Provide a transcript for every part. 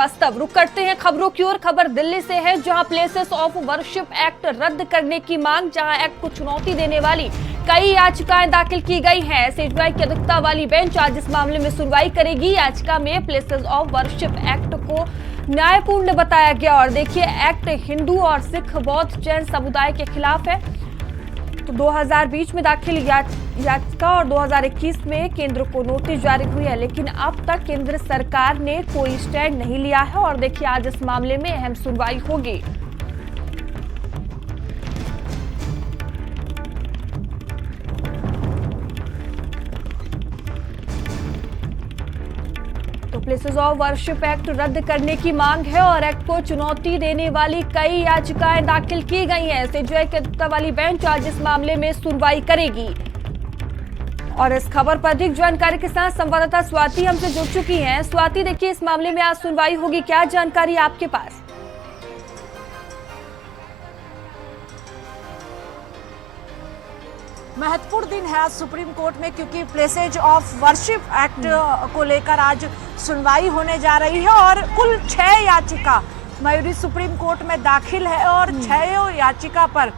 वास्तव रुक करते हैं खबरों की ओर। खबर दिल्ली से है, जहां प्लेसेस ऑफ वर्शिप एक्ट रद्द करने की मांग, जहां एक्ट को चुनौती देने वाली कई याचिकाएं दाखिल की गई हैं। सीजेआई की अध्यक्षता वाली बेंच आज इस मामले में सुनवाई करेगी। याचिका में प्लेसेस ऑफ वर्शिप एक्ट को न्यायपूर्ण बताया गया और देखिए, एक्ट हिंदू और सिख, बौद्ध, जैन समुदाय के खिलाफ है। तो 2020 में दाखिल याचिका और 2021 में केंद्र को नोटिस जारी हुई है, लेकिन अब तक केंद्र सरकार ने कोई स्टैंड नहीं लिया है और देखिए, आज इस मामले में अहम सुनवाई होगी। तो प्लेसेस ऑफ वर्शिप एक्ट रद्द करने की मांग है और एक्ट को चुनौती देने वाली कई याचिकाएं दाखिल की गई हैं। सीजेआई की अध्यक्षता वाली बेंच आज इस मामले में सुनवाई करेगी और इस खबर पर अधिक जानकारी के साथ संवाददाता स्वाति हमसे जुड़ चुकी हैं। स्वाति, देखिए, इस मामले में आज सुनवाई होगी, क्या जानकारी आपके पास? महत्वपूर्ण दिन है आज सुप्रीम कोर्ट में, क्योंकि प्लेसेज ऑफ वर्शिप एक्ट को लेकर आज सुनवाई होने जा रही है और कुल 6 याचिका मयूरी सुप्रीम कोर्ट में दाखिल है और 6 याचिका पर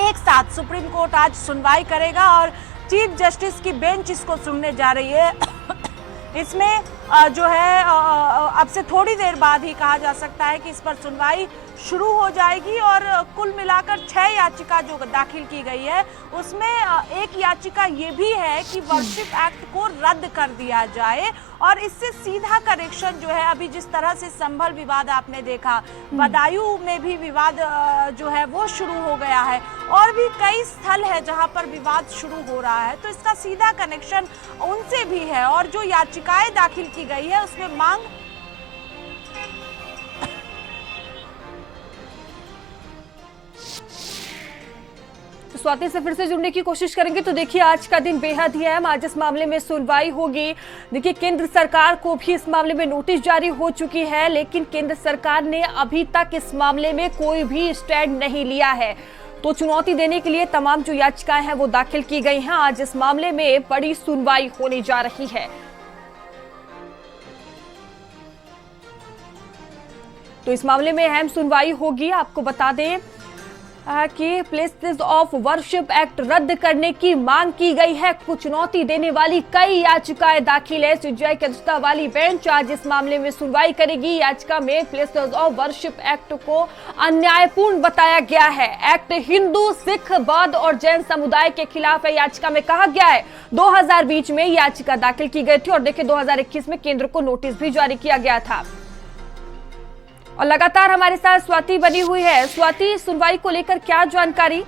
एक साथ सुप्रीम कोर्ट आज सुनवाई करेगा और चीफ जस्टिस की बेंच इसको सुनने जा रही है। इसमें जो है अब से थोड़ी देर बाद ही कहा जा सकता है कि इस पर सुनवाई शुरू हो जाएगी और कुल मिलाकर 6 याचिका जो दाखिल की गई है, उसमें एक याचिका ये भी है कि वर्शिप एक्ट को रद्द कर दिया जाए और इससे सीधा कनेक्शन जो है, अभी जिस तरह से संभल विवाद आपने देखा, बदायूं में भी विवाद जो है वो शुरू हो गया है और भी कई स्थल है जहां पर विवाद शुरू हो रहा है, तो इसका सीधा कनेक्शन उनसे भी है। और जो याचिकाएं दाखिल की गई है उसमें मांग स्वाति से फिर से जुड़ने की कोशिश करेंगे। तो देखिए, आज का दिन बेहद ही अहम, आज इस मामले में सुनवाई होगी। देखिए, केंद्र सरकार को भी इस मामले में नोटिस जारी हो चुकी है, लेकिन केंद्र सरकार ने अभी तक इस मामले में कोई भी स्टैंड नहीं लिया है। तो चुनौती देने के लिए तमाम जो याचिकाएं हैं वो दाखिल की गई हैं। आज इस मामले में बड़ी सुनवाई होने जा रही है। तो इस मामले में अहम सुनवाई होगी। आपको बता दें कि प्लेसेस ऑफ वर्शिप एक्ट रद्द करने की मांग की गई है। कुछ चुनौती देने वाली कई याचिकाएं दाखिल है। सीजेआई की अध्यक्षता वाली बेंच आज इस मामले में सुनवाई करेगी। याचिका में प्लेसेस ऑफ वर्शिप एक्ट को अन्यायपूर्ण बताया गया है। एक्ट हिंदू, सिख, बौद्ध और जैन समुदाय के खिलाफ है। याचिका में कहा गया है 2020 में याचिका दाखिल की गई थी और देखिए, 2021 में केंद्र को नोटिस भी जारी किया गया था। और लगातार हमारे साथ स्वाति बनी हुई है। स्वाति, सुनवाई को लेकर क्या जानकारी?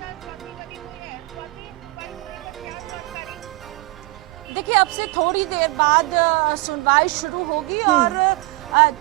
देखिए, अब से थोड़ी देर बाद सुनवाई शुरू होगी और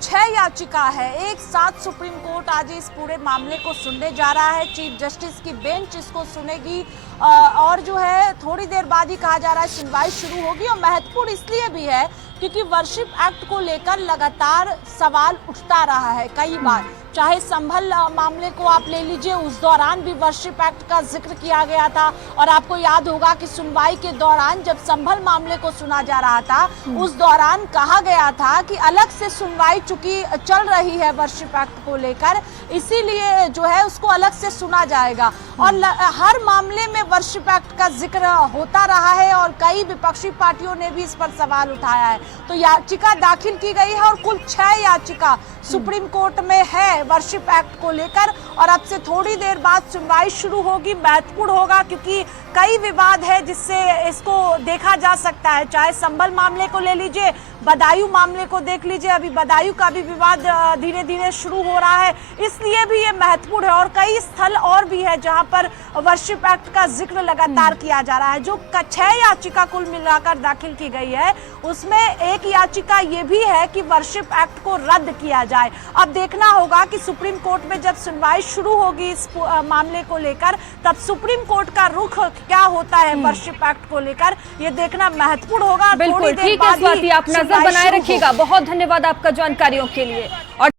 6 याचिका है, एक साथ सुप्रीम कोर्ट आज इस पूरे मामले को सुनने जा रहा है। चीफ जस्टिस की बेंच इसको सुनेगी और जो है थोड़ी देर बाद ही कहा जा रहा है सुनवाई शुरू होगी। और महत्वपूर्ण इसलिए भी है क्योंकि वर्शिप एक्ट को लेकर लगातार सवाल उठता रहा है कई बार, चाहे संभल मामले को आप ले लीजिए, उस दौरान भी वर्शिप एक्ट का जिक्र किया गया था और आपको याद होगा कि सुनवाई के दौरान जब संभल मामले को सुना जा रहा था, उस दौरान कहा गया था कि अलग से सुनवाई चूंकि चल रही है वर्शिप एक्ट को लेकर, इसीलिए जो है उसको अलग से सुना जाएगा। और हर मामले में वर्शिप एक्ट का जिक्र होता रहा है और कई विपक्षी पार्टियों ने भी इस पर सवाल उठाया है। तो याचिका दाखिल की गई है और कुल 6 याचिका सुप्रीम कोर्ट में है वर्शिप एक्ट को लेकर और अब से थोड़ी देर बाद सुनवाई शुरू होगी। महत्वपूर्ण होगा क्योंकि कई विवाद है जिससे इसको देखा जा सकता है, चाहे संभल मामले को ले लीजिए, बदायूं मामले को देख लीजिए, अभी बदायूं का भी विवाद धीरे धीरे शुरू हो रहा है, इसलिए भी ये महत्वपूर्ण है। और कई स्थल और भी है जहां पर वर्शिप एक्ट का जिक्र लगातार किया जा रहा है। जो 6 याचिका कुल मिलाकर दाखिल की गई है, उसमें एक याचिका ये भी है कि वर्शिप एक्ट को रद्द किया जाए। अब देखना होगा कि सुप्रीम कोर्ट में जब सुनवाई शुरू होगी इस मामले को लेकर, तब सुप्रीम कोर्ट का रुख क्या होता है वर्शिप एक्ट को लेकर, ये देखना महत्वपूर्ण होगा। बिल्कुल ठीक है स्वाति, आप नजर बनाए रखिएगा। बहुत धन्यवाद आपका जानकारियों के लिए। और